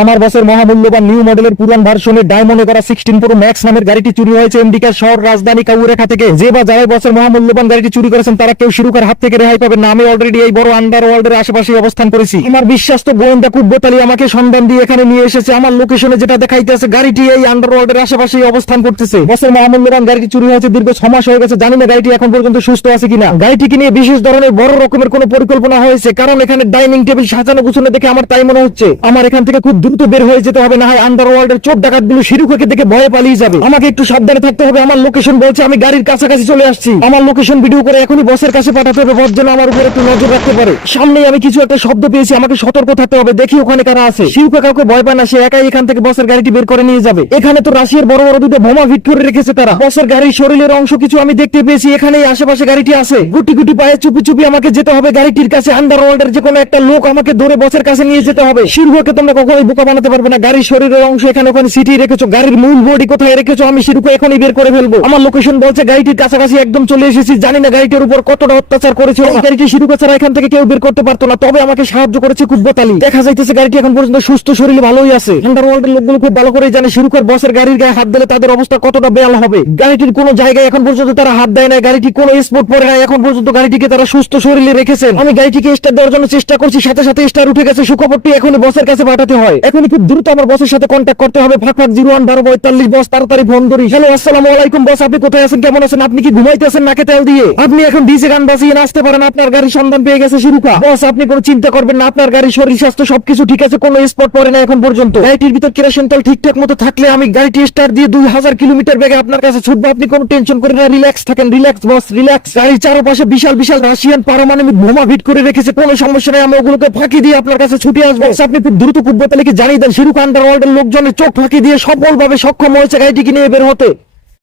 আমার বসের মহামূল্যবান নিউ মডেলের পুরান ভার্সনের ডায়মন্ডে করা 16 প্রো ম্যাক্স নামের গাড়িটি চুরি হয়েছে আমেরিকার শহর রাজধানী কাউরেখা থেকে। যে বা যারাই বসের মহামূল্যবান গাড়িটি চুরি করেছেন তারা কেউ শিরুকার হাত থেকে রেহাই পাবেন না। আমি অলরেডি এই বড় আন্ডারওয়ার্ল্ডের আশেপাশে অবস্থান করেছি। আমার বিশ্বাস্ত গোয়েন্দা কুব্বতালি আমাকে সন্ধান দিয়ে এখানে নিয়ে এসেছে। আমার লোকেশনে যেটা দেখাইতেছে গাড়িটি এই আন্ডারওয়ার্ল্ডের আশেপাশে অবস্থান করতেছে। বসের মহামূল্যবান গাড়িটি চুরি হয়েছে দীর্ঘ 6 মাস হয়ে গেছে। জানি না গাড়িটি এখন পর্যন্ত সুস্থ আছে কিনা। গাড়িটিকে নিয়ে বিশেষ ধরনের বড় রকমের কোনো পরিকল্পনা হয়েছে, কারণ এখানে ডাইনিং টেবিল সাজানো গুছানো দেখে আমার তাই মনে হচ্ছে আমার এখান থেকে খুব দ্রুত বের হয়ে যেতে হবে, না হয় আন্ডারওয়ার্ল্ডের চোর ডাকাতগুলো শিরুখাকে দেখে ভয়ে পালিয়ে যাবে। আমাকে একটু সাবধানে থাকতে হবে। আমার লোকেশন বলছে আমি গাড়ির কাছাকাছি চলে আসছি। আমার লোকেশন ভিডিও করে এখনই বসের কাছে পাঠাতে হবে, বস যেন আমার উপর একটু নজর রাখতে পারে। সামনেই আমি কিছু একটা শব্দ পেয়েছি, আমাকে সতর্ক থাকতে হবে। দেখি ওখানে কারা আছে। শিরুকা কাউকে ভয় পায় না, সে একাই এখান থেকে বসের গাড়িটি বের করে নিয়ে যাবে। এখানে তো রাশিয়ার বড় বড় দুটো বোমা ফিট করে রেখেছে তারা। বসের গাড়ির শরীরের অংশ কিছু আমি দেখতে পেয়েছি। এখানেই আশেপাশে গাড়িটি আছে। গুটি গুটি পায়ে চুপি চুপি আমাকে যেতে হবে গাড়িটির কাছে। আন্ডারওয়ার্ল্ডের যে কোনো একটা লোক আমাকে ধরে বসের কাছে নিয়ে যেতে হবে। শিরুকাকে তোমরা কখনোই বোকা বানাতে পারবে না। গাড়ির শরীরের অংশ এখানে ওখানে সিটি রেখেছো, গাড়ির মূল বডি কোথায় রেখেছো আমি শিরুকা এখনই বের করে ফেলবো। আমার লোকেশন বলছে গাড়িটির কাছাকাছি একদম চলে এসেছি। জানি না গাড়িটির উপর কতটা অত্যাচার করেছিল। গাড়িটি শিরুকা ছাড়া এখান থেকে কেউ বের করতে পারতো না, তবে আমাকে সাহায্য করেছে কুব্বতালি। দেখা যাইতেছে গাড়িটি এখন পর্যন্ত সুস্থ শরীরে ভালোই আছে। আন্ডারওয়ার্ল্ডের লোকগুলো খুব ভালো করে জানে শিরুকার বসের গাড়ির গায়ে হাত দিলে তাদের অবস্থা কতটা বেয়াল হবে। গাড়িটির কোনো জায়গায় এখন পর্যন্ত তারা হাত দেয় না, গাড়িটি কোনো স্পট পড়ে না। এখন পর্যন্ত গাড়িটিকে তারা সুস্থ শরীরে রেখেছেন। আমি গাড়িটিকে স্টার্ট দেওয়ার জন্য চেষ্টা করছি, সাথে সাথে স্টার উঠে গেছে। সুখবরটি এখনই বসের কাছে পাঠাতে হয়। এখনই খুব দ্রুত আমার বসের সাথে কন্ট্যাক্ট করতে হবে। ফাঁক 011242 বস, তাড়াতাড়ি ফোন করি। হ্যালো, আসসালামু আলাইকুম বস, আপনি কোথায় আছেন, কেমন আছেন? আপনি কি ঘুমাইতেছেন নাকে তেল দিয়ে? আপনি এখন ডিজে গান বাজিয়ে নাচতে পারেন। আপনার গাড়ির সন্ধান পেয়ে গেছে শিরুকা। বস আপনি কোনো চিন্তা করবেন না, আপনার গাড়ির শরীর স্বাস্থ্য সবকিছু ঠিক আছে, কোনো স্পট পড়ে না এখন পর্যন্ত। গাড়িটির ভিতর কেরোসিন তেল ঠিকঠাক মতো থাকলে আমি গাড়িটি স্টার্ট দিয়ে 2000 কিলোমিটার বেগে আপনার কাছে ছুটবো। আপনি কোনো টেনশন করেন না, রিল্যাক্স থাকেন। Relax boss, relax. গাড়ির চারপাশে বিশাল বিশাল রাশিয়ান পারমাণবিক বোমা ফিট করে রেখেছে, কোনো সমস্যা নেই। আমি ওগুলোকে ফাঁকি দিয়ে আপনার কাছে ছুটে আসবো। আপনি খুব দ্রুত কুব্বতালিকে জানিয়ে দেন শিরুকা আন্ডারওয়ার্ল্ডের লোকজনের চোখ ফাঁকি দিয়ে সফলভাবে সক্ষম হয়েছে গাড়িটিকে নিয়ে বের হতে।